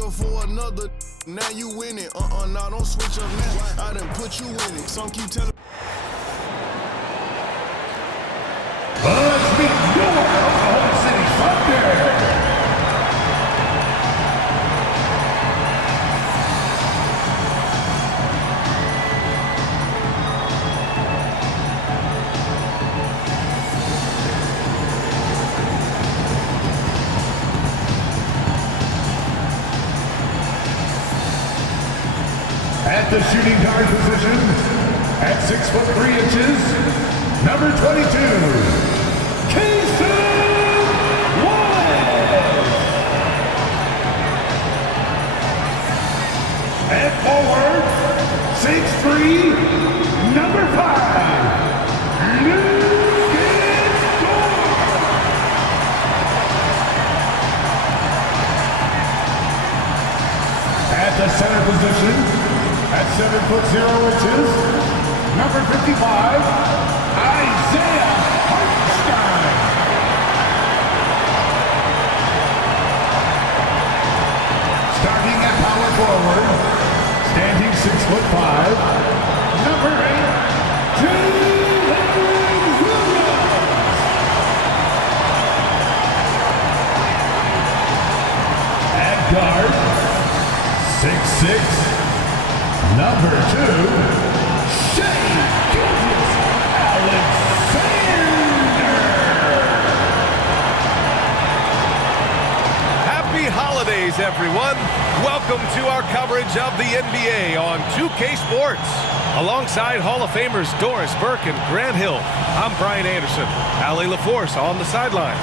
looking for another. Now you win it. Nah, don't switch up now. I done put you in it. Some keep telling. Let's meet your Oklahoma City Thunder. At the shooting guard position, at 6'3", number 22, Cason Wallace. At forward, 6'3", number 5, Lucas Dort. At the center position, at 7'0", number 55, Isaiah Hartenstein. Starting at power forward, standing 6'5", number 8, Jalen Williams. At guard, 6'6", number 2, Shai Gilgeous-Alexander. Happy holidays, everyone. Welcome to our coverage of the NBA on 2K Sports. Alongside Hall of Famers Doris Burke and Grant Hill, I'm Brian Anderson. Allie LaForce on the sidelines.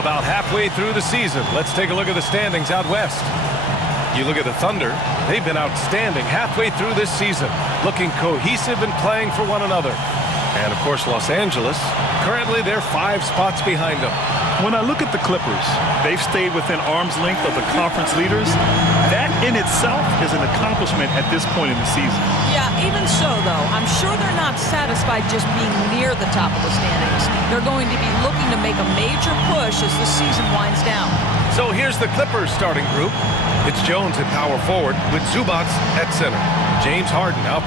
About halfway through the season, let's take a look at the standings out west. You look at the Thunder, they've been outstanding halfway through this season, looking cohesive and playing for one another. And of course, Los Angeles, currently they're 5 spots behind them. When I look at the Clippers, they've stayed within arm's length of the conference leaders. That in itself is an accomplishment at this point in the season. Yeah, even so, though, I'm sure they're not satisfied just being near the top of the standings. They're going to be looking to make a major push as the season winds down. So here's the Clippers starting group. It's Jones at power forward with Zubac at center. James Harden out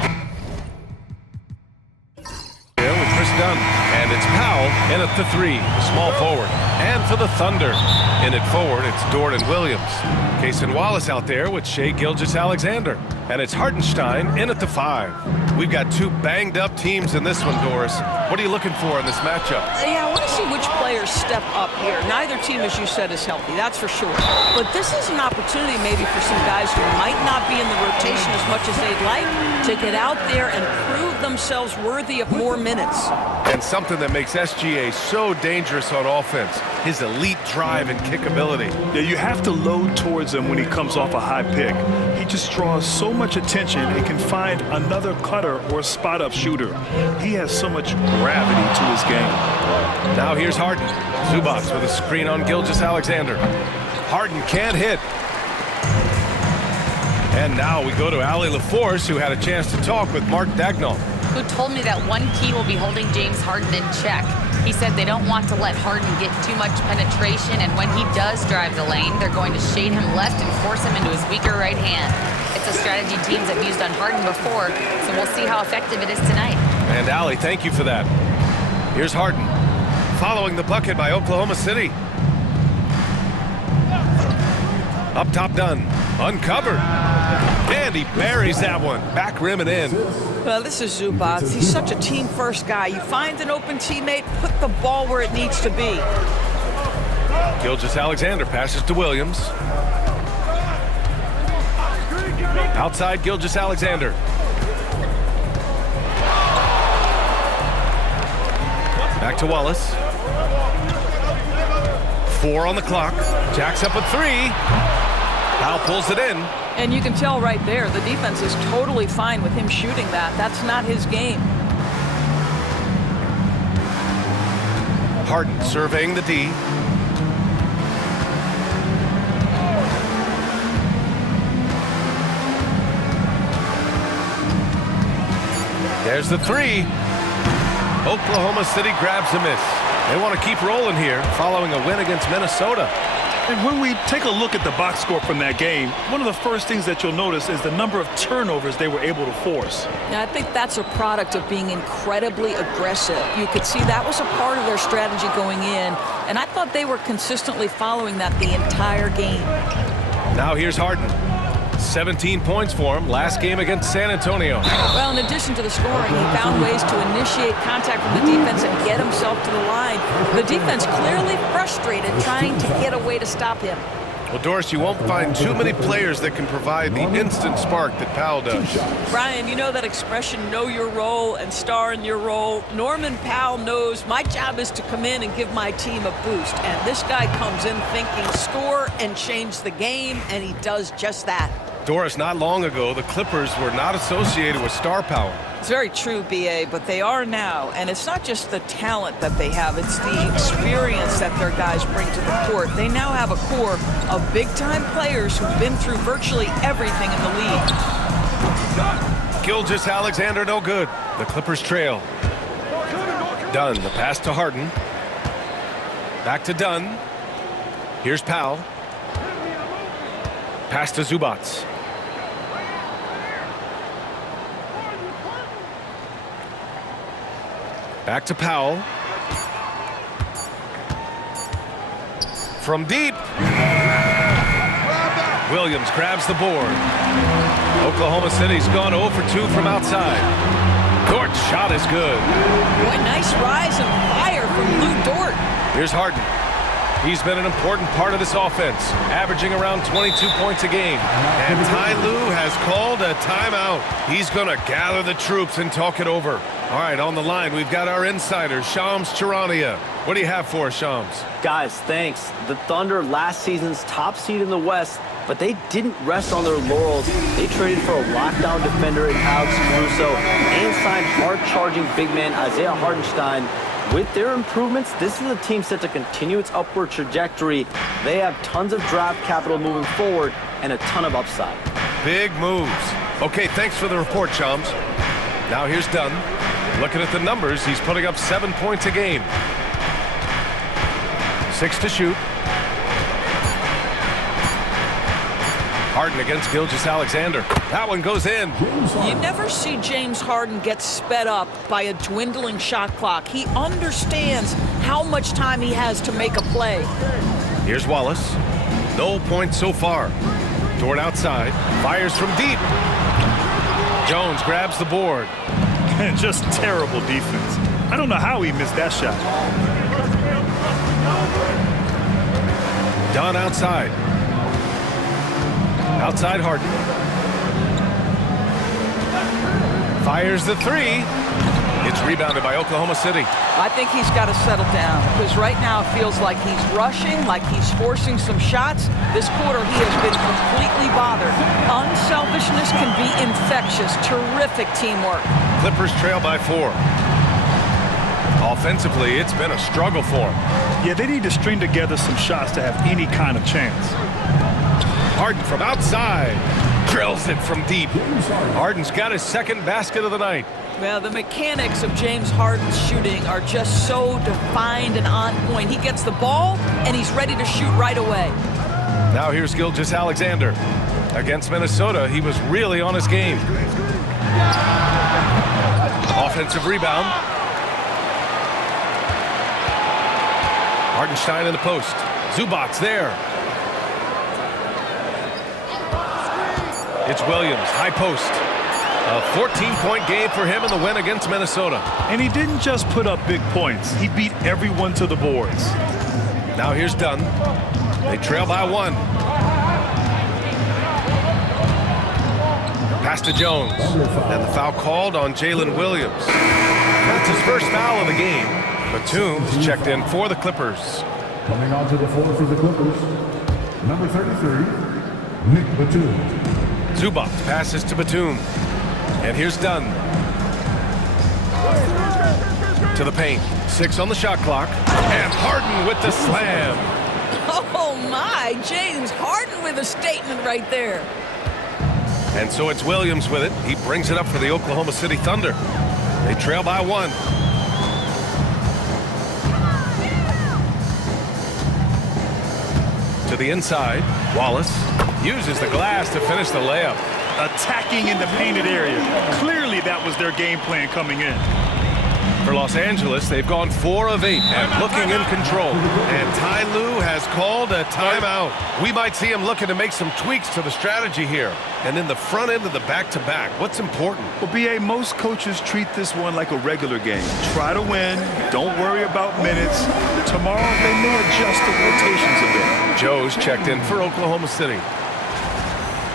there with Chris Dunn. And it's Powell in at the 3, small forward. And for the Thunder, in at forward, it's Dort and Williams. Cason Wallace out there with Shai Gilgeous-Alexander. And it's Hartenstein in at the 5. We've got 2 banged-up teams in this one, Doris. What are you looking for in this matchup? Yeah, I want to see which players step up here. Neither team, as you said, is healthy, that's for sure. But this is an opportunity maybe for some guys who might not be in the rotation as much as they'd like to get out there and prove themselves worthy of more minutes. And something that makes SGA so dangerous on offense, his elite drive and kick ability. Yeah, you have to load towards him when he comes off a high pick. He just draws so much attention and can find another cutter or spot-up shooter. He has so much gravity to his game. Now here's Harden. Zubac with a screen on Gilgeous-Alexander. Harden can't hit. And now we go to Allie LaForce, who had a chance to talk with Mark Daigneault, who told me that one key will be holding James Harden in check. He said they don't want to let Harden get too much penetration, and when he does drive the lane, they're going to shade him left and force him into his weaker right hand. It's a strategy teams have used on Harden before, so we'll see how effective it is tonight. And Allie, thank you for that. Here's Harden, following the bucket by Oklahoma City. Up top, Dunn, uncovered. And he buries that one, back rim and in. Well, this is Zubac. He's such a team-first guy. You find an open teammate, put the ball where it needs to be. Gilgeous-Alexander passes to Williams. Outside Gilgeous-Alexander. Back to Wallace. 4 on the clock. Jacks up a 3. Powell pulls it in. And you can tell right there, the defense is totally fine with him shooting that. That's not his game. Harden surveying the D. There's the 3. Oklahoma City grabs a miss. They want to keep rolling here following a win against Minnesota. And when we take a look at the box score from that game, one of the first things that you'll notice is the number of turnovers they were able to force. Now, I think that's a product of being incredibly aggressive. You could see that was a part of their strategy going in, and I thought they were consistently following that the entire game. Now here's Harden. 17 points for him last game against San Antonio. Well, in addition to the scoring, he found ways to initiate contact from the defense and get himself to the line. The defense clearly frustrated trying to get a way to stop him. Well, Doris, you won't find too many players that can provide the instant spark that Powell does. Brian, you know that expression, know your role and star in your role. Norman Powell knows my job is to come in and give my team a boost. And this guy comes in thinking score and change the game, and he does just that. Doris, not long ago, the Clippers were not associated with star power. It's very true, B.A., but they are now. And it's not just the talent that they have. It's the experience that their guys bring to the court. They now have a core of big-time players who've been through virtually everything in the league. Gilgeous-Alexander, no good. The Clippers trail. Dunn, the pass to Harden. Back to Dunn. Here's Powell. Pass to Zubac. Back to Powell. From deep. Williams grabs the board. Oklahoma City's gone 0 for 2 from outside. Dort's shot is good. Boy, nice rise and fire from Lou Dort. Here's Harden. He's been an important part of this offense, averaging around 22 points a game. And Ty Lue has called a timeout. He's going to gather the troops and talk it over. All right, on the line, we've got our insider, Shams Charania. What do you have for us, Shams? Guys, thanks. The Thunder, last season's top seed in the West, but they didn't rest on their laurels. They traded for a lockdown defender in Alex Caruso and signed hard-charging big man Isaiah Hartenstein. With their improvements, this is a team set to continue its upward trajectory. They have tons of draft capital moving forward and a ton of upside. Big moves. Okay, thanks for the report, Shams. Now here's Dunn. Looking at the numbers, he's putting up 7 points a game. 6 to shoot. Harden against Gilgeous-Alexander. That one goes in. You never see James Harden get sped up by a dwindling shot clock. He understands how much time he has to make a play. Here's Wallace. No points so far. Dort outside. Fires from deep. Jones grabs the board. Just terrible defense. I don't know how he missed that shot. Dunn outside. Outside Harden. Fires the three. It's rebounded by Oklahoma City. I think he's got to settle down because right now it feels like he's rushing, like he's forcing some shots. This quarter he has been completely bothered. Unselfishness can be infectious. Terrific teamwork. Clippers trail by 4. Offensively, it's been a struggle for them. Yeah, they need to string together some shots to have any kind of chance. Harden from outside. Drills it from deep. Harden's got his second basket of the night. Well, the mechanics of James Harden's shooting are just so defined and on point. He gets the ball, and he's ready to shoot right away. Now here's Gilgeous-Alexander. Against Minnesota, he was really on his game. Offensive rebound. Hartenstein in the post. Zubac there. It's Williams, high post. A 14-point game for him in the win against Minnesota. And he didn't just put up big points. He beat everyone to the boards. Now here's Dunn. They trail by 1. Pass to Jones. And the foul called on Jalen Williams. That's his first foul of the game. Batum's checked in for the Clippers. Coming onto the floor for the Clippers, number 33, Nick Batum. Zubac passes to Batum. And here's Dunn. To the paint. 6 on the shot clock. And Harden with the slam. Oh, my. James Harden with a statement right there. And so it's Williams with it. He brings it up for the Oklahoma City Thunder. They trail by 1. To To the inside, Wallace uses the glass to finish the layup. Attacking in the painted area. Clearly that was their game plan coming in. For Los Angeles, they've gone 4 of 8 and looking in control. And Ty Lue has called a timeout. We might see him looking to make some tweaks to the strategy here. And in the front end of the back-to-back, what's important? Well, B.A., most coaches treat this one like a regular game. Try to win. Don't worry about minutes. Tomorrow, they may adjust the rotations a bit. Joe's checked in for Oklahoma City.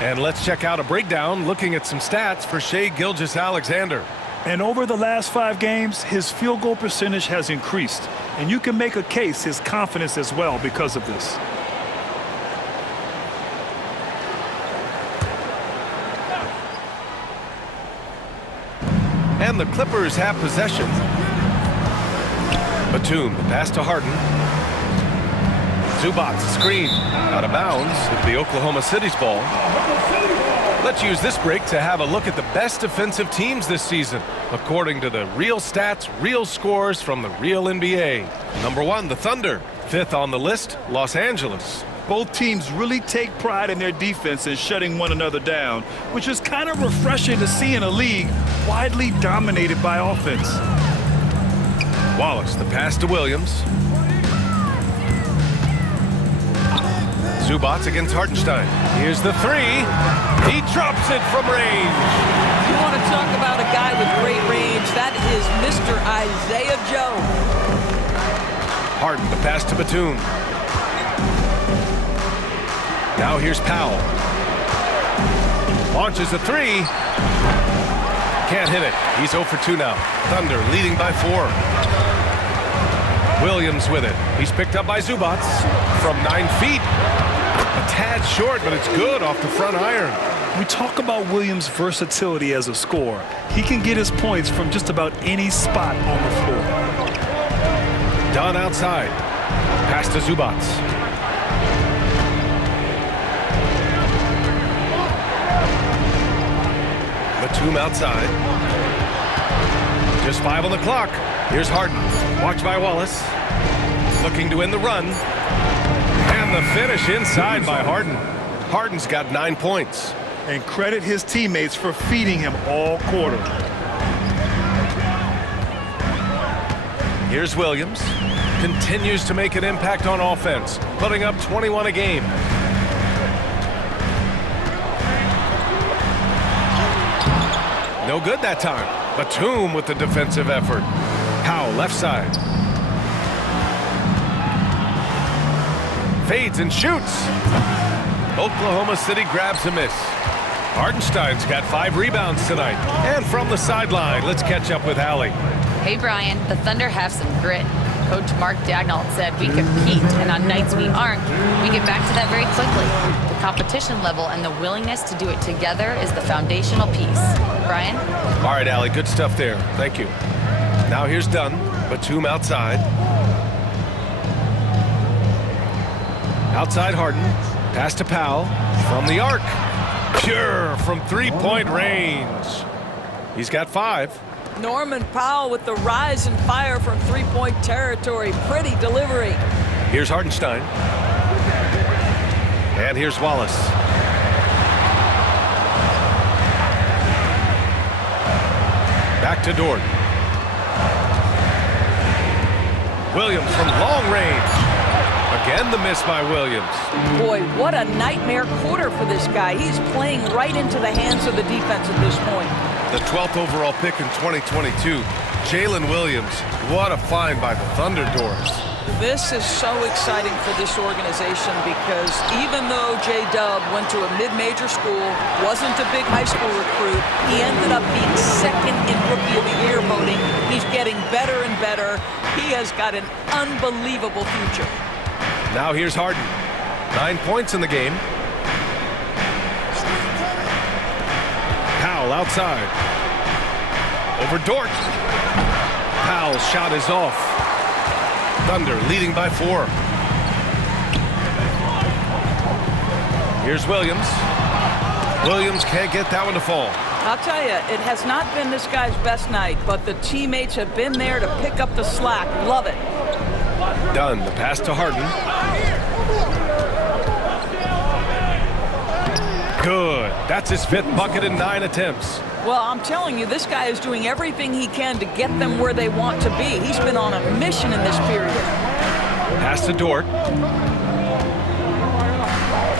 And let's check out a breakdown looking at some stats for Shai Gilgeous-Alexander. And over the last 5 games, his field goal percentage has increased. And you can make a case his confidence as well because of this. And the Clippers have possession. Batum, the pass to Harden. Zubac, screen, out of bounds. It'll be Oklahoma City's ball. Let's use this break to have a look at the best defensive teams this season, according to the real stats, real scores from the real NBA. Number 1, the Thunder. 5th on the list, Los Angeles. Both teams really take pride in their defense and shutting one another down, which is kind of refreshing to see in a league widely dominated by offense. Wallace, the pass to Williams. Zubac against Hartenstein. Here's the 3. He drops it from range. You want to talk about a guy with great range? That is Mr. Isaiah Joe. Harden, the pass to Batum. Now here's Powell. Launches a 3. Can't hit it. He's 0 for 2 now. Thunder leading by 4. Williams with it. He's picked up by Zubac from 9 feet. A tad short, but it's good off the front iron. We talk about Williams' versatility as a scorer. He can get his points from just about any spot on the floor. Dunn outside. Pass to Zubac. Batum outside. Just 5 on the clock. Here's Harden. Watched by Wallace. Looking to win the run. And the finish inside by Harden. Harden's got 9 points. And credit his teammates for feeding him all quarter. Here's Williams. Continues to make an impact on offense, putting up 21 a game. No good that time. Batum with the defensive effort. Powell left side. Fades and shoots. Oklahoma City grabs a miss. Hartenstein's got 5 rebounds tonight. And from the sideline, let's catch up with Allie. Hey, Brian, the Thunder have some grit. Coach Mark Daigneault said we compete, and on nights we aren't, we get back to that very quickly. The competition level and the willingness to do it together is the foundational piece. Brian? All right, Allie, good stuff there. Thank you. Now here's Dunn. Batum outside. Outside Harden. Pass to Powell. From the arc. Pure from 3-point range. He's got 5. Norman Powell with the rise and fire from 3-point territory. Pretty delivery. Here's Hartenstein. And here's Wallace. Back to Dort. Williams from long range. Again, the miss by Williams. Boy, what a nightmare quarter for this guy. He's playing right into the hands of the defense at this point. The 12th overall pick in 2022, Jalen Williams. What a find by the Thunder Doors. This is so exciting for this organization because even though J-Dub went to a mid-major school, wasn't a big high school recruit, he ended up being second in Rookie of the Year voting. He's getting better and better. He has got an unbelievable future. Now here's Harden. 9 points in the game. Powell outside. Over Dort. Powell's shot is off. Thunder leading by 4. Here's Williams. Williams can't get that one to fall. I'll tell you, it has not been this guy's best night, but the teammates have been there to pick up the slack. Love it. Dunn, the pass to Harden. Good. That's his 5th bucket in 9 attempts. Well, I'm telling you, this guy is doing everything he can to get them where they want to be. He's been on a mission in this period. Pass to Dort.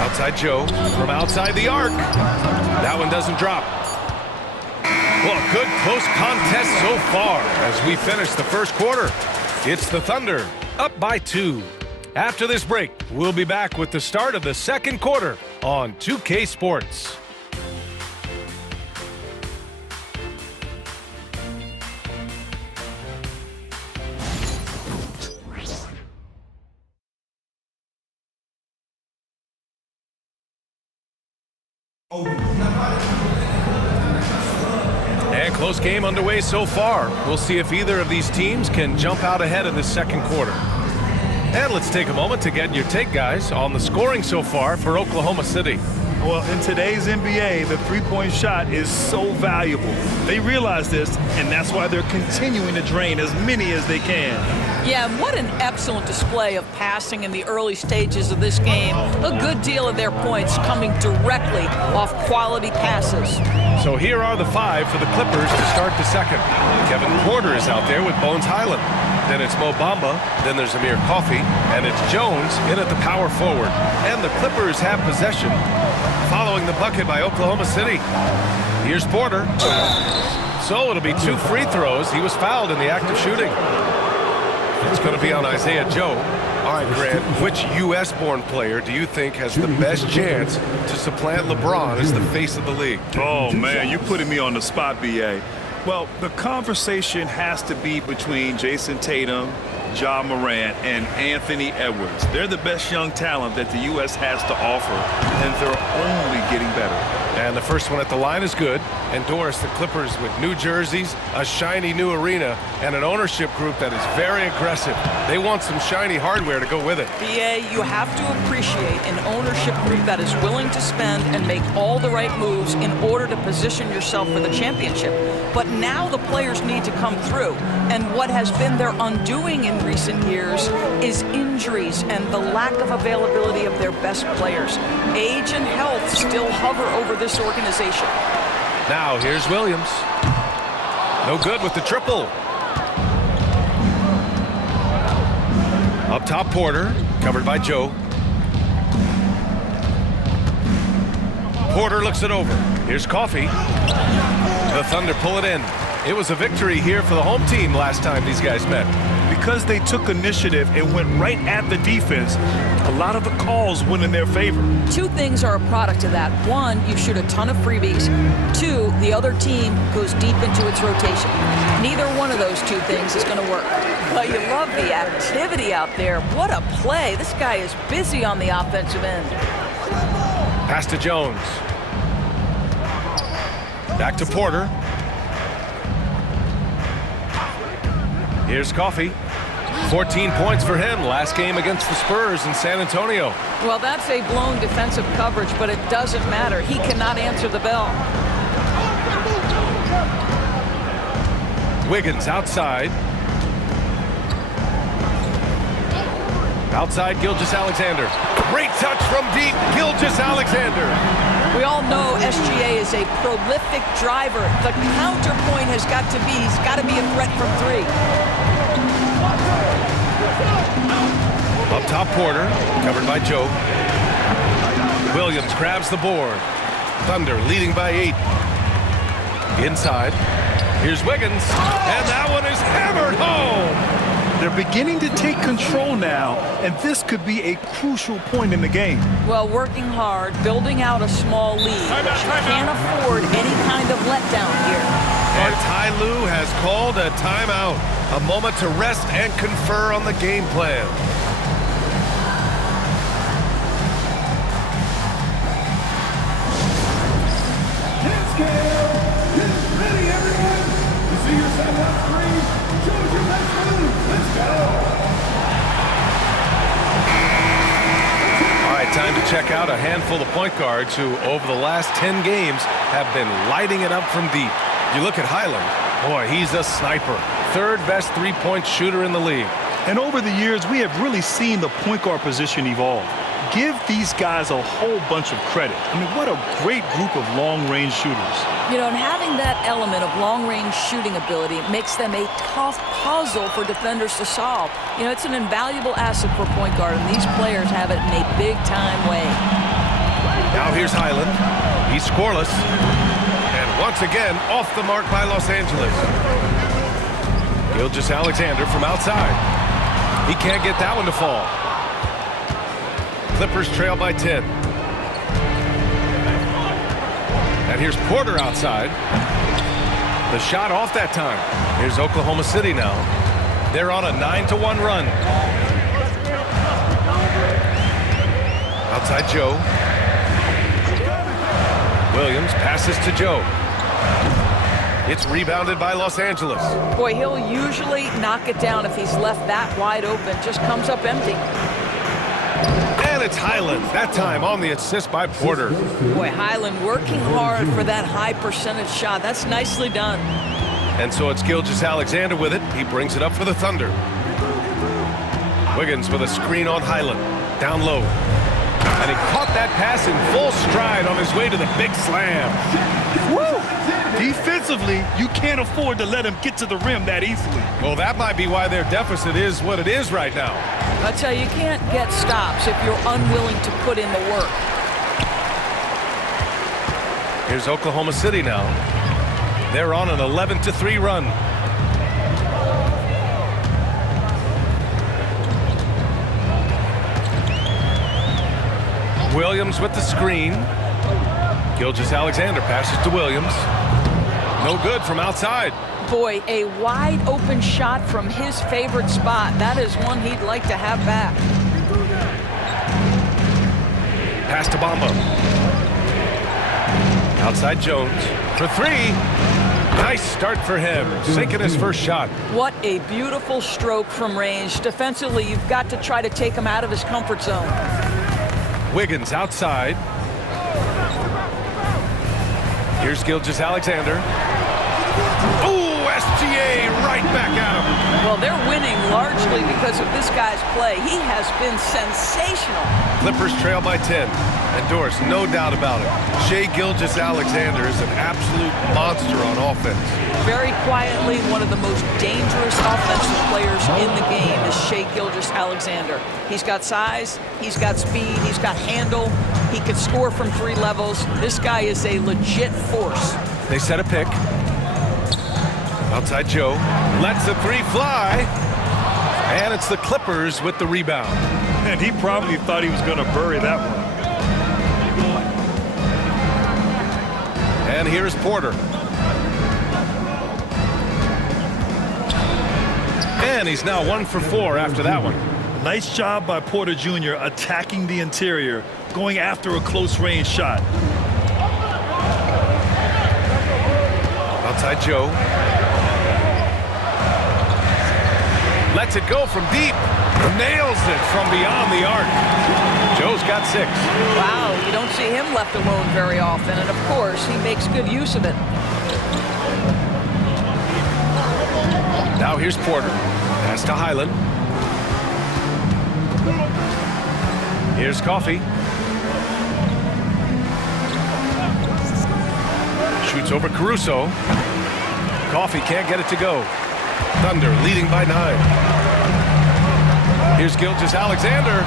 Outside Joe from outside the arc. That one doesn't drop. Well, good close contest so far as we finish the first quarter. It's the Thunder up by 2. After this break, we'll be back with the start of the second quarter on 2K Sports. And close game underway so far. We'll see if either of these teams can jump out ahead in the second quarter. And let's take a moment to get your take, guys, on the scoring so far for Oklahoma City. Well, in today's NBA, the three-point shot is so valuable. They realize this, and that's why they're continuing to drain as many as they can. Yeah, and what an excellent display of passing in the early stages of this game. A good deal of their points coming directly off quality passes. So here are the 5 for the Clippers to start the second. Kevin Porter is out there with Bones Highland. Then it's Mo Bamba, then there's Amir Coffey, and it's Jones in at the power forward. And the Clippers have possession following the bucket by Oklahoma City. Here's Porter. So it'll be 2 free throws. He was fouled in the act of shooting. It's going to be on Isaiah Joe. All right, Grant, which U.S.-born player do you think has the best chance to supplant LeBron as the face of the league? Oh, man, you're putting me on the spot, B.A. Well, the conversation has to be between Jason Tatum, Ja Morant, and Anthony Edwards. They're the best young talent that the U.S. has to offer, and they're only getting better. And the first one at the line is good. And Doris, the Clippers with new jerseys, a shiny new arena, and an ownership group that is very aggressive. They want some shiny hardware to go with it. BA, you have to appreciate an ownership group that is willing to spend and make all the right moves in order to position yourself for the championship. But now the players need to come through. And what has been their undoing in recent years is injuries and the lack of availability of their best players. Age and health still hover over this organization. Now here's Williams. No good with the triple. Up top, Porter, covered by Joe. Porter looks it over. Here's Coffey. The Thunder pull it in. It was a victory here for the home team last time these guys met. Because they took initiative and went right at the defense, a lot of the calls went in their favor. 2 things are a product of that. 1, you shoot a ton of freebies. 2, the other team goes deep into its rotation. Neither one of those 2 things is going to work. But you love the activity out there. What a play. This guy is busy on the offensive end. Pass to Jones. Back to Porter. Here's Coffey. 14 points for him last game against the Spurs in San Antonio. Well, that's a blown defensive coverage, but it doesn't matter. He cannot answer the bell. Wiggins outside. Outside Gilgeous-Alexander. Great touch from deep, Gilgeous-Alexander. We all know SGA is a prolific driver. The counterpoint has got to be, he's got to be a threat from 3. Up top, Porter, covered by Joe. Williams grabs the board. Thunder leading by 8. Inside. Here's Wiggins, and that one is hammered home. They're beginning to take control now, and this could be a crucial point in the game. Well, working hard, building out a small lead, but you can't afford any kind of letdown here. And Ty Lue has called a timeout. A moment to rest and confer on the game plan. Let's go! Get ready, everyone! You see yourself on screen? Show us your best move! Let's go! All right, time to check out a handful of point guards who, over the last 10 games, have been lighting it up from deep. You look at Highland. Boy, he's a sniper. 3rd best three-point shooter in the league. And over the years, we have really seen the point guard position evolve. give these guys a whole bunch of credit. I mean, what a great group of long-range shooters. You know, and having that element of long-range shooting ability makes them a tough puzzle for defenders to solve. You know, it's an invaluable asset for a point guard, and these players have it in a big-time way. Now here's Highland. He's scoreless. And once again, off the mark by Los Angeles. Gilgeous-Alexander from outside. He can't get that one to fall. Clippers trail by 10. And here's Porter outside. The shot off that time. Here's Oklahoma City now. They're on a 9-1 run. Outside Joe. Williams passes to Joe. It's rebounded by Los Angeles. Boy, he'll usually knock it down if he's left that wide open. Just comes up empty. And it's Highland, that time on the assist by Porter. Boy, Highland working hard for that high percentage shot. That's nicely done. And so it's Gilgeous-Alexander with it. He brings it up for the Thunder. Wiggins with a screen on Highland. Down low. And he caught that pass in full stride on his way to the big slam. Woo! Defensively, you can't afford to let him get to the rim that easily. Well, that might be why their deficit is what it is right now. I tell you, you can't get stops if you're unwilling to put in the work. Here's Oklahoma City now. They're on an 11-3 run. Williams with the screen. Gilgeous-Alexander passes to Williams. No good from outside. Boy, a wide open shot from his favorite spot. That is one he'd like to have back. Pass to Bamba. Outside Jones for three. Nice start for him, sinking his first shot. What a beautiful stroke from range. Defensively, you've got to try to take him out of his comfort zone. Wiggins outside. Here's Gilgeous-Alexander. Ooh, SGA right back at him. Well, they're winning largely because of this guy's play. He has been sensational. Clippers trail by 10. And Doris, no doubt about it, Shai Gilgeous-Alexander is an absolute monster on offense. Very quietly, one of the most dangerous offensive players in the game is Shai Gilgeous-Alexander. He's got size, he's got speed, he's got handle, he can score from 3 levels. This guy is a legit force. They set a pick. Outside Joe, lets the 3 fly. And it's the Clippers with the rebound. And he probably thought he was going to bury that one. And here's Porter. And he's now 1 for 4 after that one. Nice job by Porter Jr. attacking the interior, going after a close-range shot. Outside Joe. Lets it go from deep. Nails it from beyond the arc. Joe's got 6. Wow, you don't see him left alone very often, and of course, he makes good use of it. Now here's Porter. Pass to Highland. Here's Coffey. Shoots over Caruso. Coffey can't get it to go. Thunder leading by 9. Here's Gilgeous-Alexander.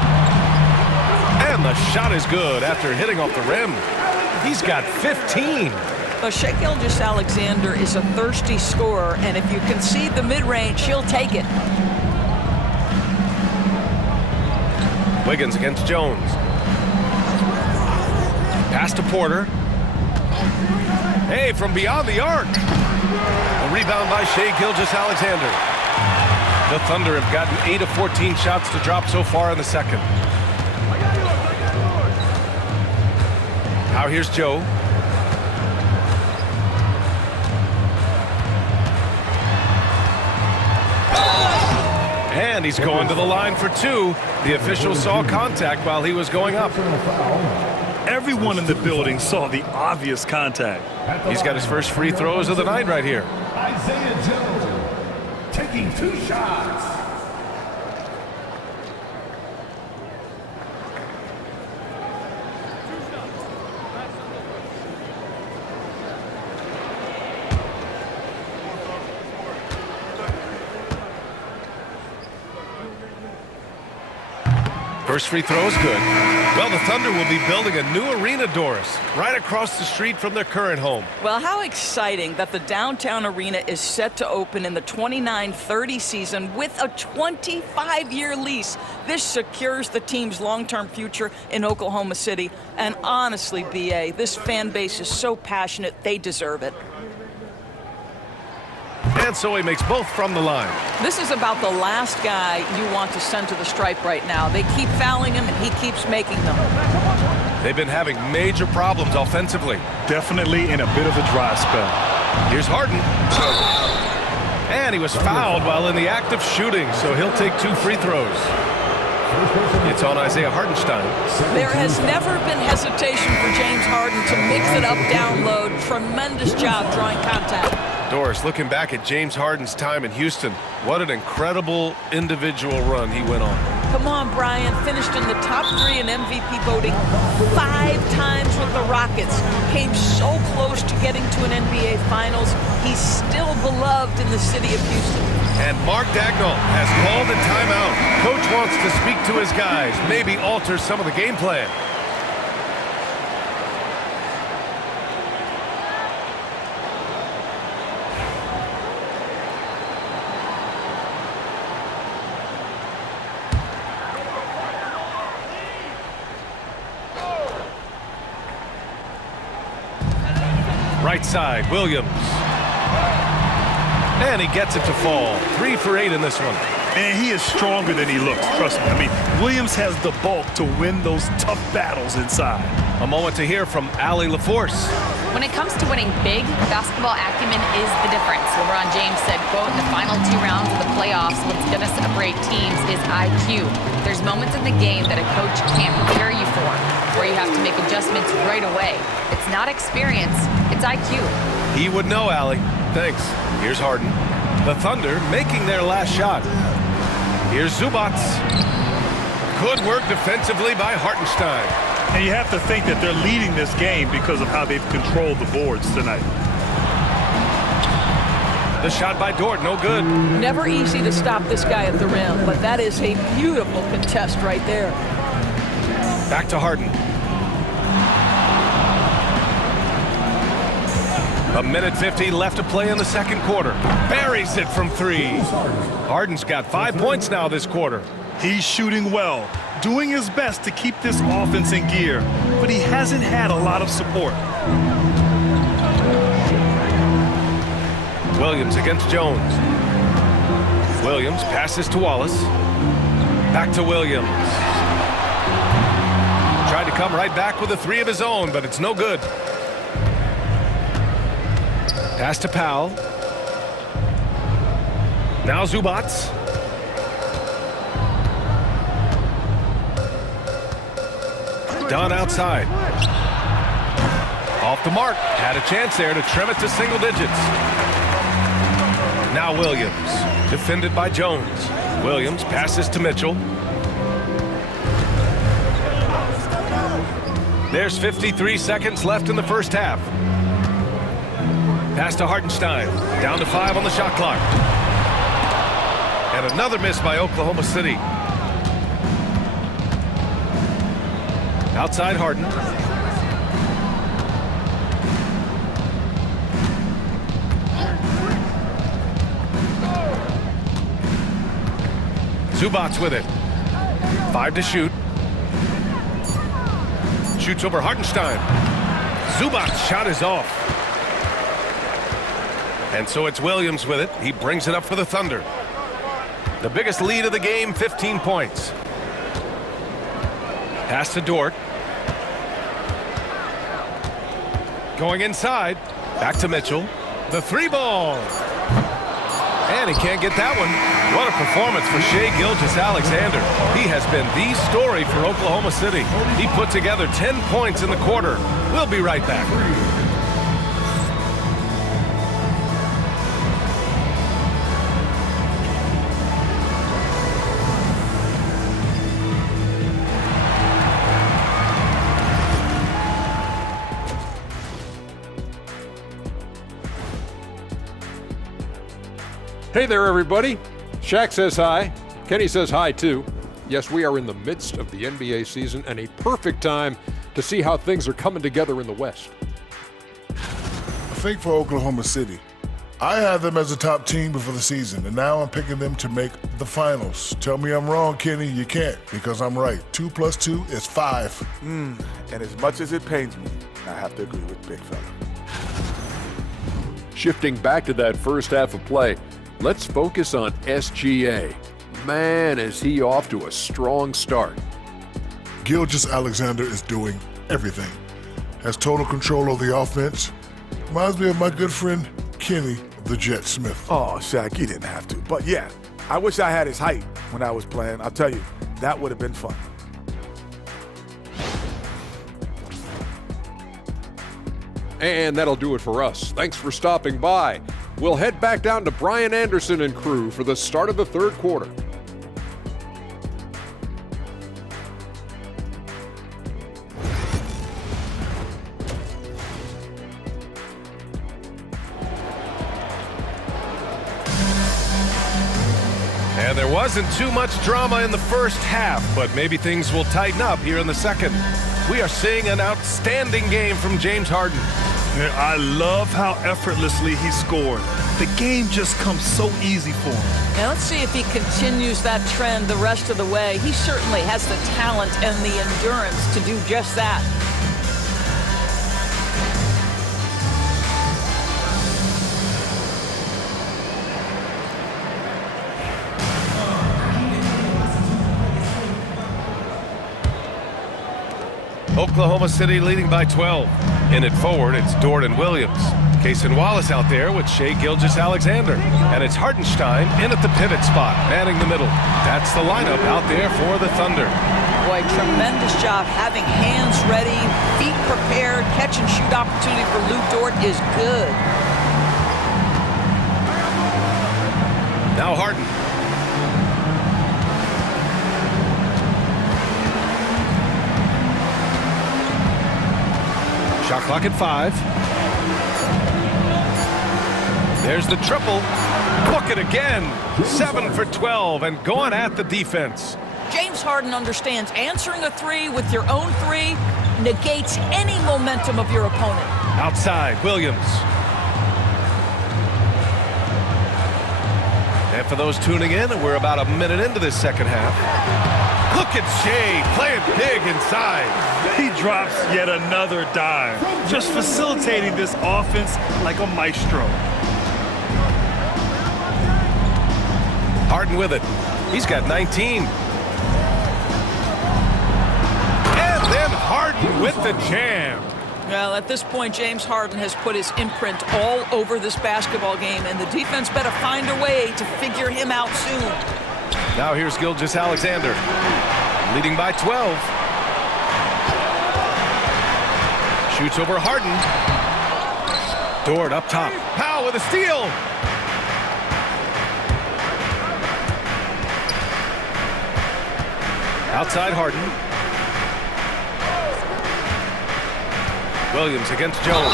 And the shot is good after hitting off the rim. He's got 15. But Shai Gilgeous-Alexander is a thirsty scorer, and if you concede the mid-range, he'll take it. Wiggins against Jones. Pass to Porter. Hey, from beyond the arc. A rebound by Shai Gilgeous-Alexander. The Thunder have gotten 8 of 14 shots to drop so far in the second. Now here's Joe. And he's going to the line for 2. The official saw contact while he was going up. Everyone in the building saw the obvious contact. He's got his first free throws of the night right here. Isaiah Joe taking 2 shots. First free throw is good. Well, the Thunder will be building a new arena, Doris, right across the street from their current home. Well, how exciting that the downtown arena is set to open in the 29-30 season with a 25-year lease. This secures the team's long-term future in Oklahoma City. And honestly, B.A., this fan base is so passionate, they deserve it. And so he makes both from the line. This is about the last guy you want to send to the stripe right now. They keep fouling him, and he keeps making them. They've been having major problems offensively. Definitely in a bit of a dry spell. Here's Harden. And he was fouled while in the act of shooting, so he'll take 2 free throws. It's on Isaiah Hartenstein. There has never been hesitation for James Harden to mix it up down low. Tremendous job drawing contact. Doris, looking back at James Harden's time in Houston, what an incredible individual run he went on. Come on, Brian. Finished in the top 3 in MVP voting 5 times with the Rockets. Came so close to getting to an NBA Finals. He's still beloved in the city of Houston. And Mark Dagnall has called a timeout. Coach wants to speak to his guys, maybe alter some of the game plan. Right side, Williams. And he gets it to fall. 3 for 8 in this one. And he is stronger than he looks, trust me. I mean, Williams has the bulk to win those tough battles inside. A moment to hear from Allie LaForce. When it comes to winning big, basketball acumen is the difference. LeBron James said, quote, in the final 2 rounds of the playoffs, what's going to separate teams is IQ. There's moments in the game that a coach can't prepare you for, where you have to make adjustments right away. It's not experience, it's IQ. He would know, Allie. Thanks. Here's Harden. The Thunder making their last shot. Here's Zubac. Good work defensively by Hartenstein. And you have to think that they're leading this game because of how they've controlled the boards tonight. The shot by Dort, no good. Never easy to stop this guy at the rim, but that is a beautiful contest right there. Back to Harden. A minute 50 left to play in the second quarter. Buries it from 3. Harden's got 5 points now this quarter. He's shooting well, doing his best to keep this offense in gear, but he hasn't had a lot of support. Williams against Jones. Williams passes to Wallace. Back to Williams. Tried to come right back with a 3 of his own, but it's no good. Pass to Powell. Now Zubac. Dunn outside. Off the mark. Had a chance there to trim it to single digits. Now Williams. Defended by Jones. Williams passes to Mitchell. There's 53 seconds left in the first half. Pass to Hartenstein. Down to 5 on the shot clock. And another miss by Oklahoma City. Outside Harden. Zubac with it. 5 to shoot. Shoots over Hartenstein. Zubac's shot is off. And so it's Williams with it. He brings it up for the Thunder. The biggest lead of the game, 15 points. Pass to Dort. Going inside. Back to Mitchell. The 3 ball. And he can't get that one. What a performance for Shai Gilgeous-Alexander. He has been the story for Oklahoma City. He put together 10 points in the quarter. We'll be right back. Hey there, everybody. Shaq says hi. Kenny says hi, too. Yes, we are in the midst of the NBA season and a perfect time to see how things are coming together in the West. I think for Oklahoma City, I had them as a top team before the season, and now I'm picking them to make the finals. Tell me I'm wrong, Kenny. You can't, because I'm right. 2 + 2 is 5. And as much as it pains me, I have to agree with Big Fella. Shifting back to that first half of play, let's focus on SGA. Man, is he off to a strong start. Gilgeous-Alexander is doing everything. Has total control of the offense. Reminds me of my good friend Kenny the Jet Smith. Oh, Shaq, he didn't have to. But yeah, I wish I had his height when I was playing. I'll tell you, that would have been fun. And that'll do it for us. Thanks for stopping by. We'll head back down to Brian Anderson and crew for the start of the third quarter. And there wasn't too much drama in the first half, but maybe things will tighten up here in the second. We are seeing an outstanding game from James Harden. I love how effortlessly he scored. The game just comes so easy for him. Now let's see if he continues that trend the rest of the way. He certainly has the talent and the endurance to do just that. Oklahoma City leading by 12. In it forward, it's Dort and Williams. Cason Wallace out there with Shai Gilgeous-Alexander. And it's Hartenstein in at the pivot spot, manning the middle. That's the lineup out there for the Thunder. Boy, tremendous job having hands ready, feet prepared. Catch and shoot opportunity for Lou Dort is good. Now Harden. Shot clock at 5. There's the triple. Book it again. 7 for 12 and going at the defense. James Harden understands answering a three with your own three negates any momentum of your opponent. Outside, Williams. And for those tuning in, we're about a minute into this second half. Look at Shai playing big inside. He drops yet another dime, just facilitating this offense like a maestro. Harden with it. He's got 19. And then Harden with the jam. Well, at this point, James Harden has put his imprint all over this basketball game, and the defense better find a way to figure him out soon. Now here's Gilgeous-Alexander, leading by 12. Shoots over Harden. Dort up top. Powell with a steal. Outside Harden. Williams against Jones.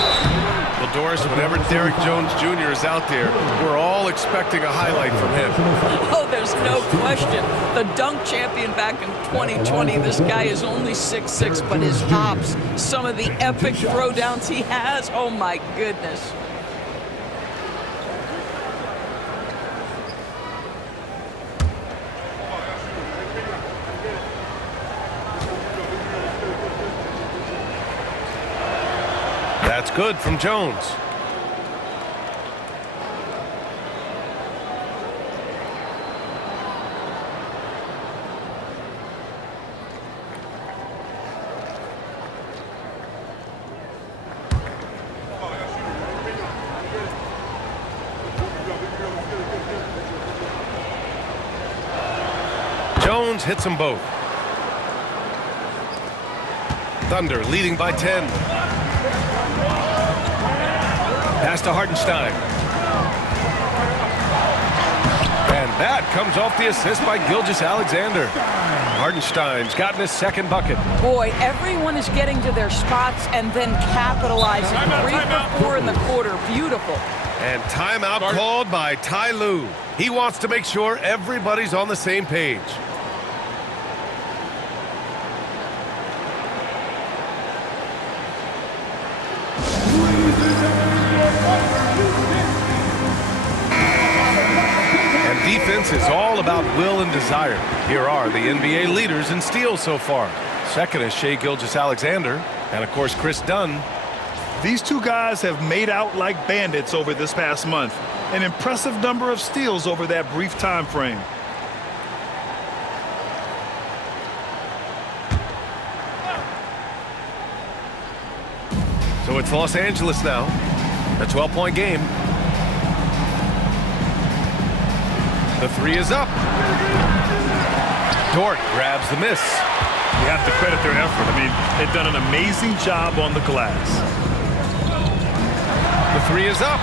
Well, Doris, whenever Derrick Jones Jr. is out there, we're all expecting a highlight from him. Oh, there's no question. The dunk champion back in 2020, this guy is only 6'6", but his hops, some of the epic throwdowns he has, oh my goodness. That's good from Jones. Jones hits them both. Thunder leading by 10. Pass to Hartenstein. And that comes off the assist by Gilgeous-Alexander. Hartenstein's gotten his second bucket. Boy, everyone is getting to their spots and then capitalizing. 3 for 4 in the quarter. Beautiful. And timeout called by Ty Lue. He wants to make sure everybody's on the same page. And defense is all about will and desire. Here are the NBA leaders in steals so far. Second is Shai Gilgeous-Alexander, and of course Chris Dunn. These two guys have made out like bandits over this past month. An impressive number of steals over that brief time frame. So it's Los Angeles now. A 12-point game. The three is up. Dort grabs the miss. You have to credit their effort. I mean, they've done an amazing job on the glass. The three is up.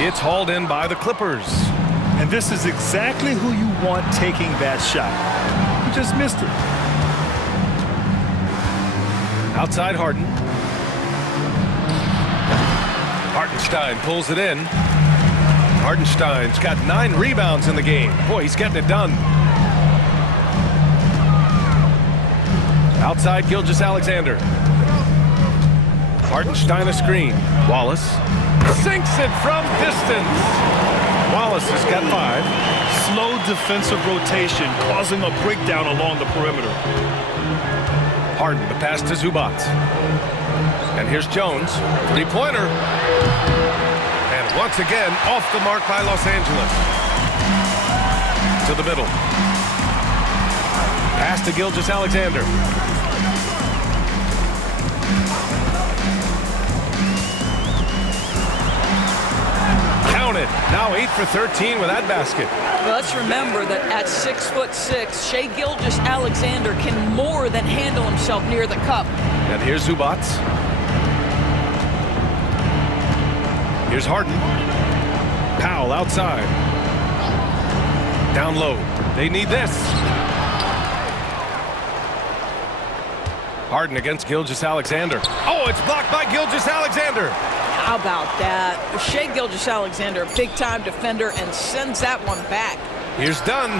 It's hauled in by the Clippers. And this is exactly who you want taking that shot. You just missed it. Outside Harden. Hartenstein pulls it in. Hartenstein's got 9 rebounds in the game. Boy, he's getting it done. Outside Gilgeous-Alexander. Hartenstein a screen. Wallace sinks it from distance. Wallace has got 5. Slow defensive rotation causing a breakdown along the perimeter. Harden, the pass to Zubac. And here's Jones. 3-pointer. And once again, off the mark by Los Angeles. To the middle. Pass to Gilgeous-Alexander. Counted. Now 8 for 13 with that basket. Well, let's remember that at 6'6", Shai Gilgeous-Alexander can more than handle himself near the cup. And here's Zubac. Here's Harden. Powell outside. Down low. They need this. Harden against Gilgeous-Alexander. Oh, it's blocked by Gilgeous-Alexander. How about that? Shai Gilgeous-Alexander, a big-time defender, and sends that one back. Here's Dunn.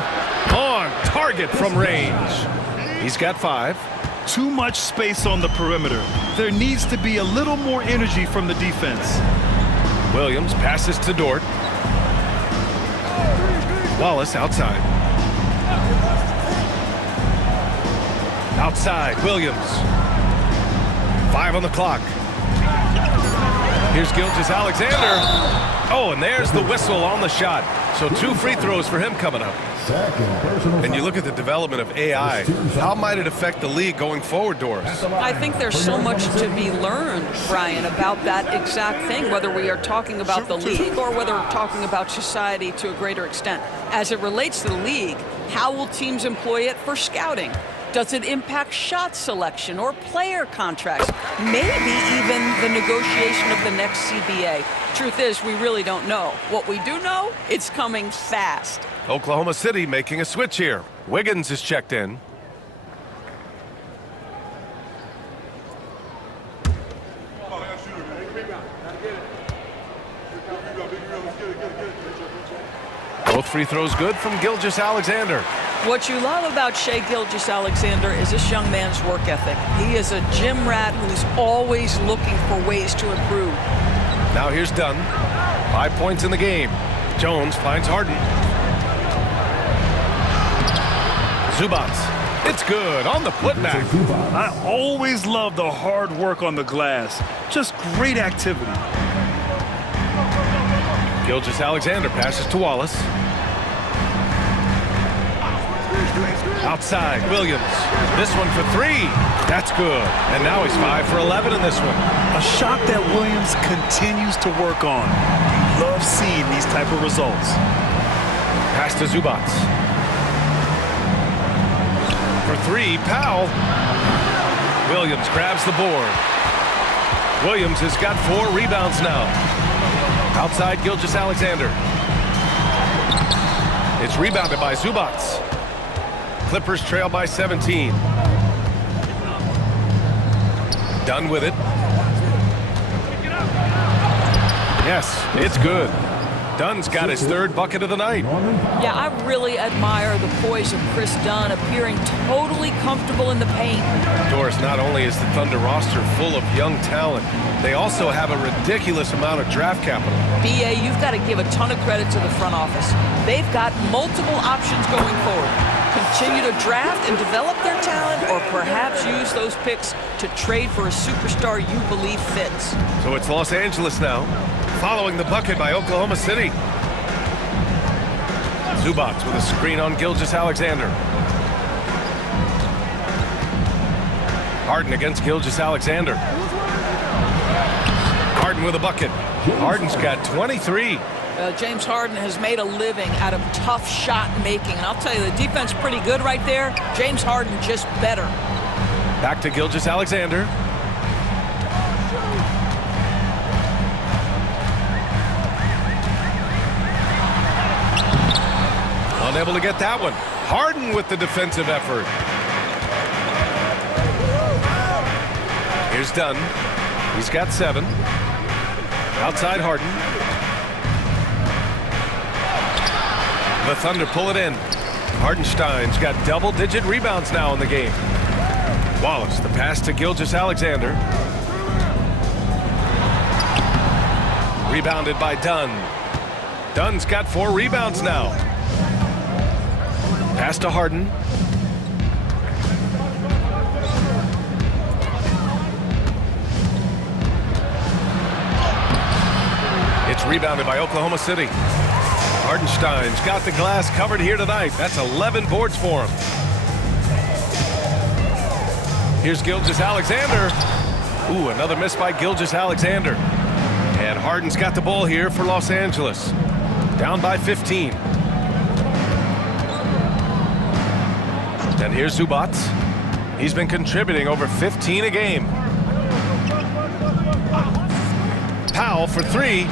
On target from range. He's got 5. Too much space on the perimeter. There needs to be a little more energy from the defense. Williams passes to Dort. Wallace outside. Outside, Williams. 5 on the clock. Here's Gilgeous-Alexander. Oh, and there's the whistle on the shot. So 2 free throws for him coming up. And you look at the development of AI. How might it affect the league going forward, Doris? I think there's so much to be learned, Brian, about that exact thing, whether we are talking about the league or whether we're talking about society to a greater extent. As it relates to the league, how will teams employ it for scouting? Does it impact shot selection or player contracts? Maybe even the negotiation of the next CBA. Truth is, we really don't know. What we do know, it's coming fast. Oklahoma City making a switch here. Wiggins is checked in. Both free throws good from Gilgeous-Alexander. What you love about Shai Gilgeous-Alexander is this young man's work ethic. He is a gym rat who's always looking for ways to improve. Now here's Dunn. 5 points in the game. Jones finds Harden. Zubac. It's good on the putback. I always love the hard work on the glass. Just great activity. Gilgeous-Alexander passes to Wallace. Outside, Williams. This one for 3. That's good. And now he's 5 for 11 in this one. A shot that Williams continues to work on. You love seeing these type of results. Pass to Zubac. For 3, Powell. Williams grabs the board. Williams has got 4 rebounds now. Outside Gilgeous-Alexander. It's rebounded by Zubac. Clippers trail by 17. Dunn with it. Yes, it's good. Dunn's got his third bucket of the night. Yeah, I really admire the poise of Chris Dunn, appearing totally comfortable in the paint. Doris, not only is the Thunder roster full of young talent, they also have a ridiculous amount of draft capital. BA, you've got to give a ton of credit to the front office. They've got multiple options going forward. Continue to draft and develop their talent, or perhaps use those picks to trade for a superstar you believe fits. So it's Los Angeles now, following the bucket by Oklahoma City. Zubac with a screen on Gilgeous-Alexander. Harden against Gilgeous-Alexander. Harden with a bucket. Harden's got 23. James Harden has made a living out of tough shot making. And I'll tell you, the defense pretty good right there. James Harden just better. Back to Gilgeous-Alexander. Unable to get that one. Harden with the defensive effort. Here's Dunn. He's got 7. Outside Harden. The Thunder pull it in. Hardenstein's got double-digit rebounds now in the game. Wallace, the pass to Gilgeous-Alexander. Rebounded by Dunn. Dunn's got 4 rebounds now. Pass to Harden. It's rebounded by Oklahoma City. Hardenstein's got the glass covered here tonight. That's 11 boards for him. Here's Gilgeous-Alexander. Ooh, another miss by Gilgeous-Alexander. And Harden's got the ball here for Los Angeles. Down by 15. And here's Zubac. He's been contributing over 15 a game. Powell for 3.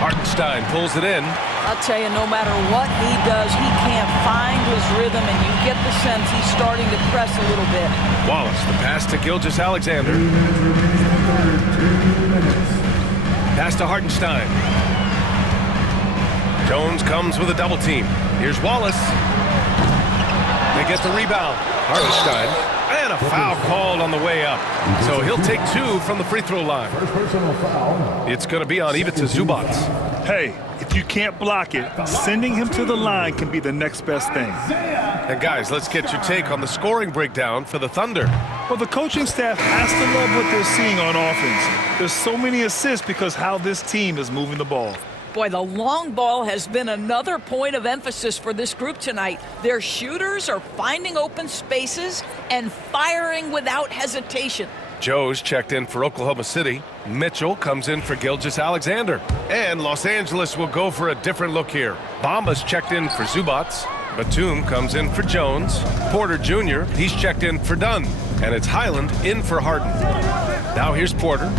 Hartenstein pulls it in. I'll tell you, no matter what he does, he can't find his rhythm, and you get the sense he's starting to press a little bit. Wallace, the pass to Gilgeous-Alexander. Pass to Hartenstein. Jones comes with a double team. Here's Wallace. They get the rebound. Hartenstein. And a foul called on the way up. So he'll take 2 from the free throw line. It's going to be on Ivica Zubac. Hey, if you can't block it, sending him to the line can be the next best thing. And guys, let's get your take on the scoring breakdown for the Thunder. Well, the coaching staff has to love what they're seeing on offense. There's so many assists because how this team is moving the ball. Boy, the long ball has been another point of emphasis for this group tonight. Their shooters are finding open spaces and firing without hesitation. Joe's checked in for Oklahoma City. Mitchell comes in for Gilgeous-Alexander. And Los Angeles will go for a different look here. Bamba's checked in for Zubac. Batum comes in for Jones. Porter Jr., he's checked in for Dunn. And it's Highland in for Harden. Now here's Porter.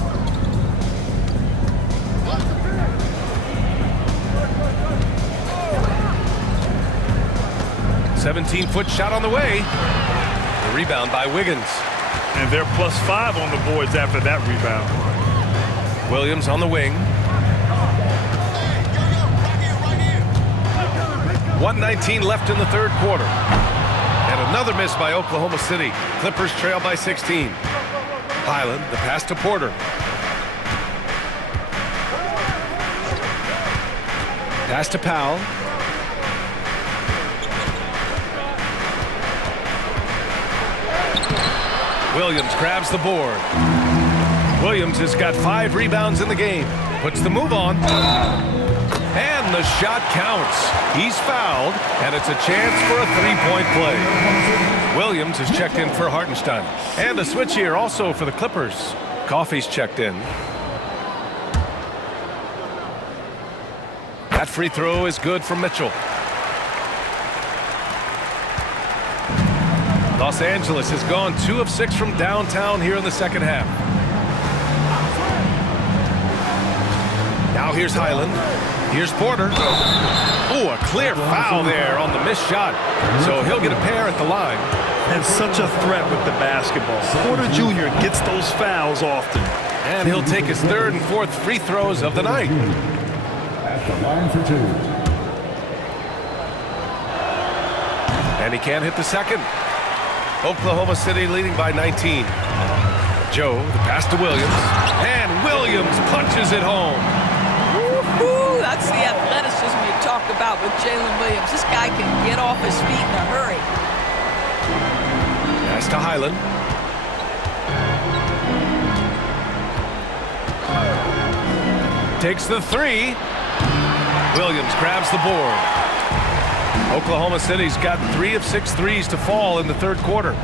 "17-foot shot on the way." The rebound by Wiggins. And they're +5 on the boards after that rebound. Williams on the wing. 1:19 left in the third quarter. And another miss by Oklahoma City. Clippers trail by 16. Highland, the pass to Porter. Pass to Powell. Williams grabs the board. Williams has got 5 rebounds in the game. Puts the move on. And the shot counts. He's fouled, and it's a chance for a 3-point play. Williams is checked in for Hartenstein. And a switch here also for the Clippers. Coffey's checked in. That free throw is good from Mitchell. Los Angeles has gone 2 of 6 from downtown here in the second half. Now here's Highland. Here's Porter. Oh, a clear foul there on the missed shot. So he'll get a pair at the line. And such a threat with the basketball. Porter Jr. gets those fouls often. And he'll take his 3rd and 4th free throws of the night. at the line for 2. And he can't hit the second. Oklahoma City leading by 19. Joe, the pass to Williams. And Williams punches it home. Woo-hoo, that's the athleticism you talk about with Jalen Williams. This guy can get off his feet in a hurry. Pass to Highland. Takes the 3. Williams grabs the board. Oklahoma City's got 3 of 6 threes to fall in the third quarter.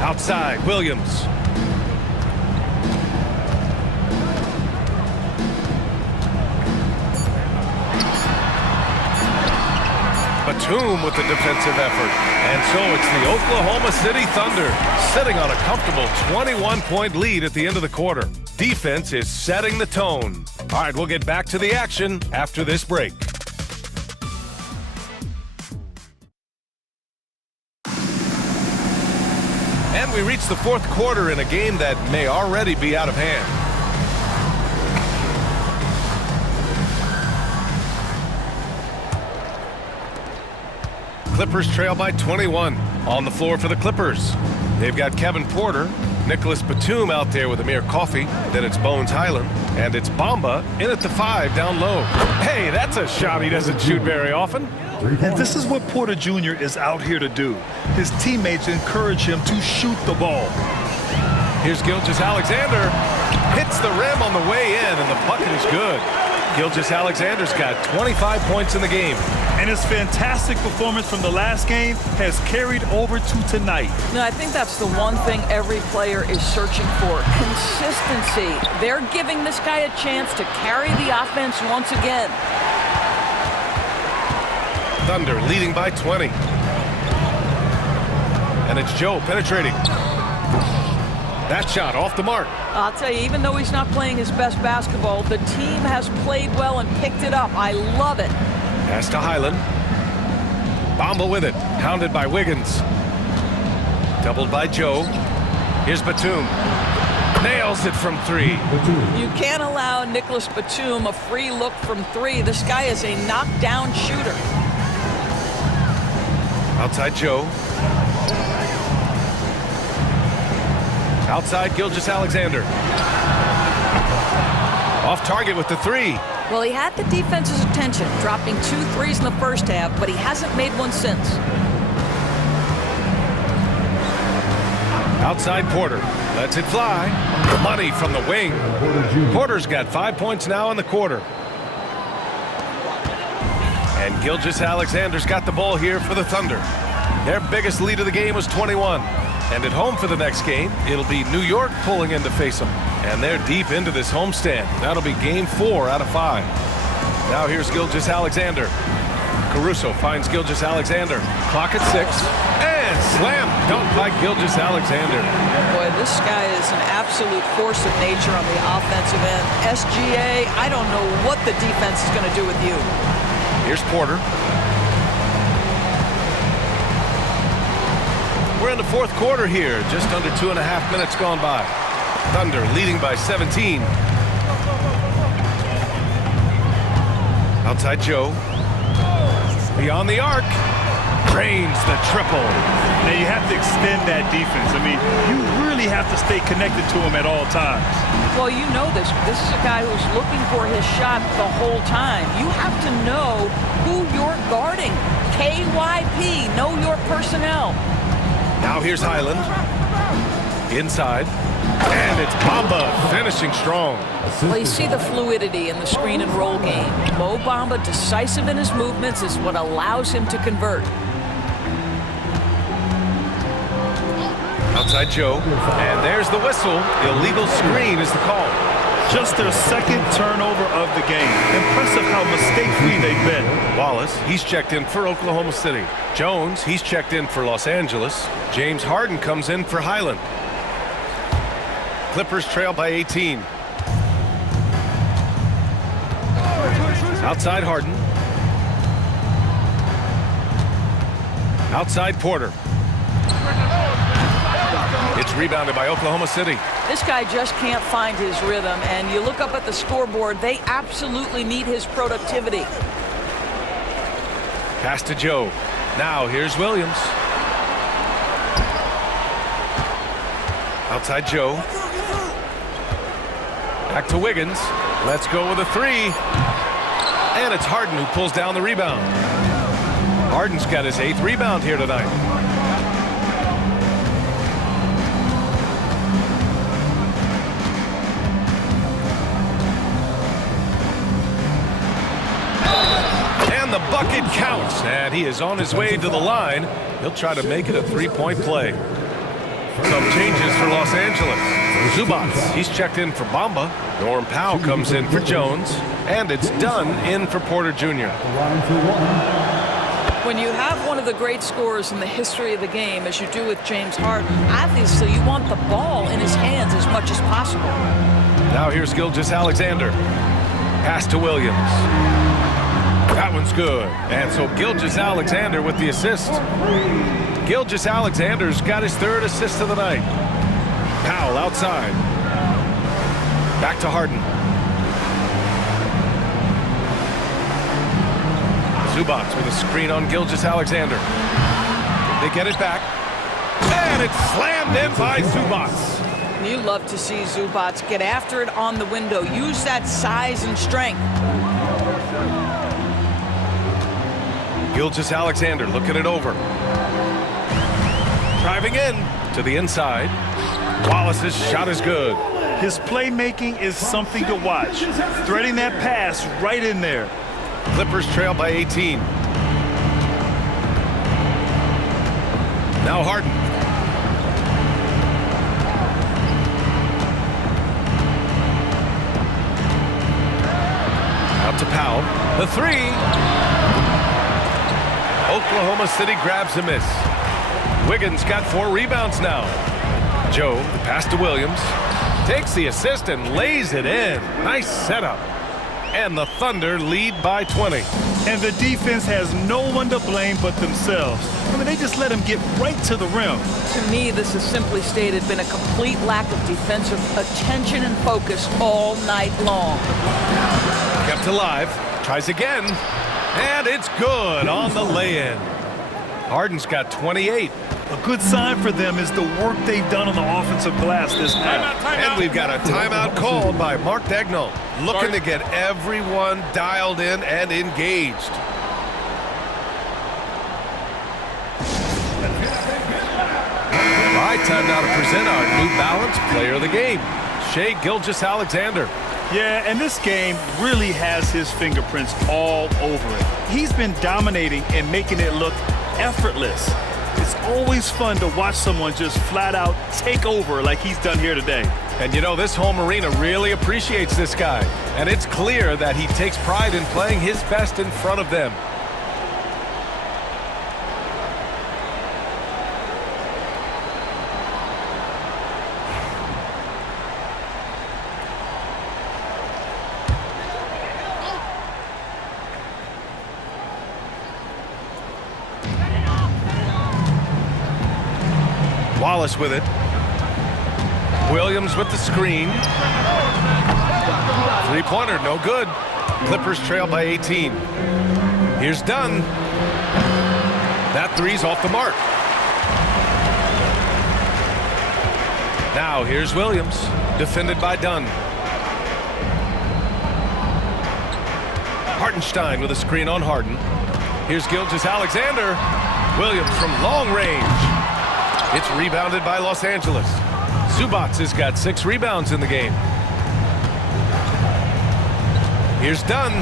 Outside, Williams. Batum with the defensive effort. And so it's the Oklahoma City Thunder sitting on a comfortable 21-point lead at the end of the quarter. Defense is setting the tone. All right, we'll get back to the action after this break. And we reach the fourth quarter in a game that may already be out of hand. Clippers trail by 21. On the floor for the Clippers, they've got Kevin Porter, Nicholas Batum out there with Amir Coffey. Then it's Bones Highland, and it's Bamba in at the 5 down low. Hey, that's a shot he doesn't shoot very often. And this is what Porter Jr. is out here to do. His teammates encourage him to shoot the ball. Here's Gilgeous-Alexander. Hits the rim on the way in, and the bucket is good. Gilgeous-Alexander's got 25 points in the game. And his fantastic performance from the last game has carried over to tonight. No, I think that's the one thing every player is searching for. Consistency. They're giving this guy a chance to carry the offense once again. Thunder leading by 20. And it's Joe penetrating. That shot off the mark. I'll tell you, even though he's not playing his best basketball, the team has played well and picked it up. I love it. Pass to Highland. Bamba with it. Hounded by Wiggins. Doubled by Joe. Here's Batum. Nails it from 3. You can't allow Nicholas Batum a free look from 3. This guy is a knockdown shooter. Outside Joe. Outside Gilgeous-Alexander. Off target with the 3. Well, he had the defense's attention, dropping 2 threes in the first half, but he hasn't made one since. Outside Porter. Lets it fly. Money from the wing. Porter's got 5 points now in the quarter. And Gilgeous-Alexander's got the ball here for the Thunder. Their biggest lead of the game was 21. And at home for the next game, it'll be New York pulling in to face them. And they're deep into this homestand. That'll be game 4 out of 5. Now here's Gilgeous-Alexander. Caruso finds Gilgeous-Alexander. Clock at 6. And slam dunk by Gilgeous-Alexander. Boy, this guy is an absolute force of nature on the offensive end. SGA, I don't know what the defense is going to do with you. Here's Porter. We're in the fourth quarter here. Just under 2.5 minutes gone by. Thunder leading by 17. Outside Joe. Beyond the arc. Drains the triple. Now you have to extend that defense. I mean, you really have to stay connected to him at all times. Well, you know this. This is a guy who's looking for his shot the whole time. You have to know who you're guarding. KYP, know your personnel. Now here's Highland. Inside. And it's Bamba finishing strong. Well, you see the fluidity in the screen and roll game. Mo Bamba, decisive in his movements, is what allows him to convert. Outside Joe. And there's the whistle. Illegal screen is the call. Just their second turnover of the game. Impressive how mistake-free they've been. Wallace, he's checked in for Oklahoma City. Jones, he's checked in for Los Angeles. James Harden comes in for Highland. Clippers trail by 18. Outside Harden. Outside Porter. It's rebounded by Oklahoma City. This guy just can't find his rhythm, and you look up at the scoreboard, they absolutely need his productivity. Pass to Joe. Now here's Williams. Outside Joe. Back to Wiggins. Let's go with a three. And it's Harden who pulls down the rebound. Harden's got his 8th rebound here tonight. And the bucket counts, and he is on his way to the line. He'll try to make it a 3-point play. Some changes for Los Angeles. Zubac, he's checked in for Bamba. Norm Powell comes in for Jones. And it's Dunn in for Porter Jr. When you have one of the great scorers in the history of the game, as you do with James Harden, obviously you want the ball in his hands as much as possible. Now here's Gilgeous-Alexander. Pass to Williams. That one's good. And so Gilgeous-Alexander with the assist. Gilgeous-Alexander's got his 3rd assist of the night. Powell outside. Back to Harden. Zubac with a screen on Gilgeous-Alexander. They get it back. And it's slammed in by Zubac. You love to see Zubac get after it on the window. Use that size and strength. Gilgeous-Alexander looking it over. Driving in to the inside. Wallace's shot is good. His playmaking is something to watch. Threading that pass right in there. Clippers trail by 18. Now Harden. Out to Powell. The three. Oklahoma City grabs a miss. Wiggins got 4 rebounds now. Joe, the pass to Williams. Takes the assist and lays it in. Nice setup. And the Thunder lead by 20. And the defense has no one to blame but themselves. I mean, they just let him get right to the rim. To me, this has simply stated been a complete lack of defensive attention and focus all night long. Kept alive. Tries again. And it's good on the lay-in. Harden's got 28. A good sign for them is the work they've done on the offensive glass this half. And we've got a timeout called by Mark Daigneault, looking to get everyone dialed in and engaged. All right, time now to present our New Balance Player of the Game, Shai Gilgeous-Alexander. Yeah, and this game really has his fingerprints all over it. He's been dominating and making it look effortless. It's always fun to watch someone just flat out take over like he's done here today. And you know, this home arena really appreciates this guy. And it's clear that he takes pride in playing his best in front of them. Wallace with it. Williams with the screen. Three-pointer, no good. Clippers trail by 18. Here's Dunn. That three's off the mark. Now here's Williams, defended by Dunn. Hartenstein with a screen on Harden. Here's Gilgeous-Alexander. Williams from long range. It's rebounded by Los Angeles. Zubac has got 6 rebounds in the game. Here's Dunn.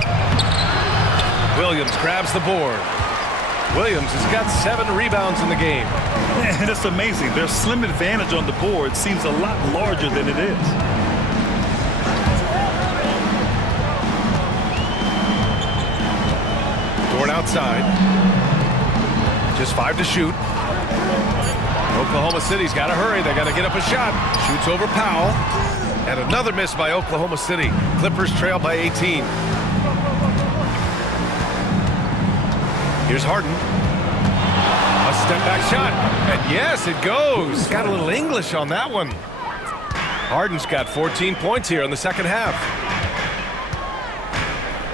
Williams grabs the board. Williams has got 7 rebounds in the game. And it's amazing. Their slim advantage on the board seems a lot larger than it is. Dort outside. Just 5 to shoot. Oklahoma City's got to hurry. They got to get up a shot. Shoots over Powell. And another miss by Oklahoma City. Clippers trail by 18. Here's Harden. A step back shot. And yes, it goes. Got a little English on that one. Harden's got 14 points here in the second half.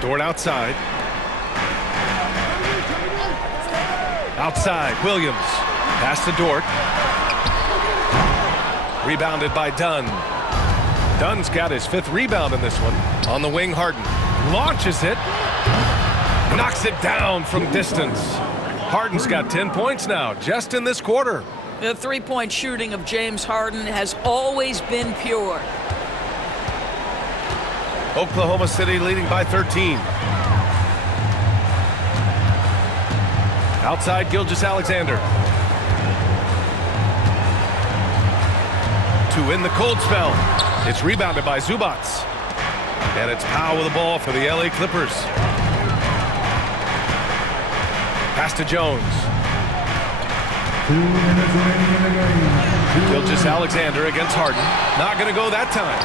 Dort outside. Outside, Williams. Pass to Dort. Rebounded by Dunn. Dunn's got his 5th rebound in this one. On the wing, Harden launches it. Knocks it down from distance. Harden's got 10 points now, just in this quarter. The three-point shooting of James Harden has always been pure. Oklahoma City leading by 13. Outside, Gilgeous-Alexander. To win the cold spell. It's rebounded by Zubac. And it's Powell with the ball for the LA Clippers. Pass to Jones. 2 minutes remaining in the game. Gilgeous-Alexander against Harden. Not going to go that time.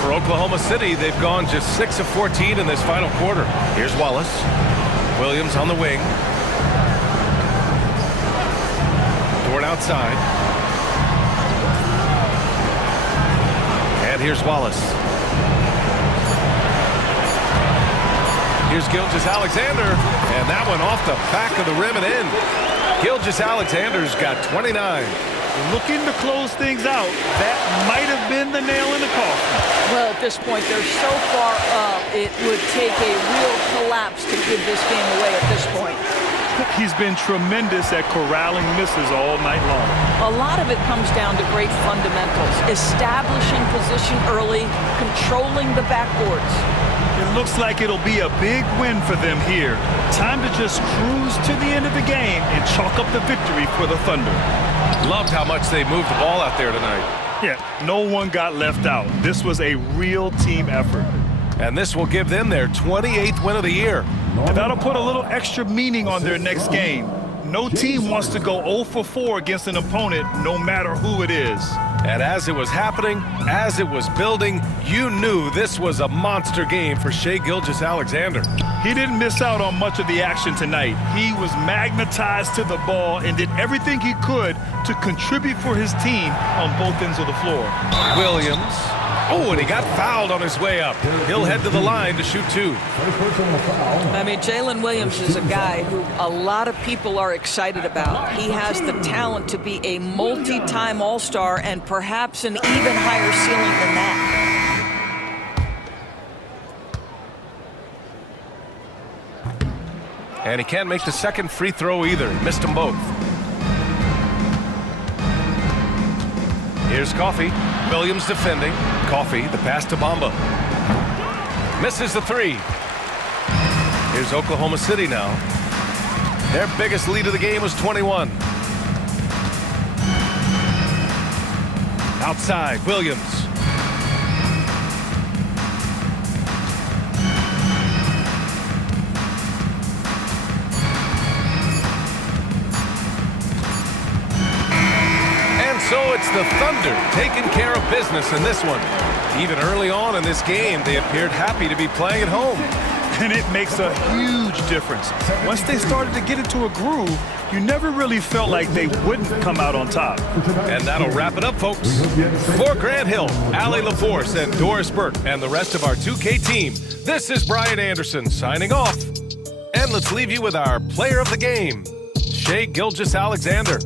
For Oklahoma City, they've gone just 6 of 14 in this final quarter. Here's Wallace. Williams on the wing. Dort outside. And here's Wallace. Here's Gilgeous-Alexander, and that one off the back of the rim and in. Gilgeous-Alexander's got 29. Looking to close things out. That might have been the nail in the coffin. Well, at this point, they're so far up, it would take a real collapse to give this game away at this point. He's been tremendous at corralling misses all night long. A lot of it comes down to great fundamentals, establishing position early, controlling the backboards. It looks like it'll be a big win for them here. Time to just cruise to the end of the game and chalk up the victory for the Thunder. Loved how much they moved the ball out there tonight. Yeah, no one got left out. This was a real team effort. And this will give them their 28th win of the year. And that'll put a little extra meaning on their next game. No team wants to go 0 for 4 against an opponent, no matter who it is. And as it was happening, as it was building, you knew this was a monster game for Shai Gilgeous-Alexander. He didn't miss out on much of the action tonight. He was magnetized to the ball and did everything he could to contribute for his team on both ends of the floor. Williams. Oh, and he got fouled on his way up. He'll head to the line to shoot 2. I mean, Jalen Williams is a guy who a lot of people are excited about. He has the talent to be a multi-time All-Star and perhaps an even higher ceiling than that. And he can't make the second free throw either. Missed them both. Here's Coffey. Williams defending. Coffey, the pass to Bamba. Misses the 3. Here's Oklahoma City now. Their biggest lead of the game was 21. Outside, Williams. So it's the Thunder taking care of business in this one. Even early on in this game, they appeared happy to be playing at home. And it makes a huge difference. Once they started to get into a groove, you never really felt like they wouldn't come out on top. And that'll wrap it up, folks. For Grant Hill, Allie LaForce, and Doris Burke, and the rest of our 2K team, this is Brian Anderson signing off. And let's leave you with our player of the game, Shai Gilgeous-Alexander.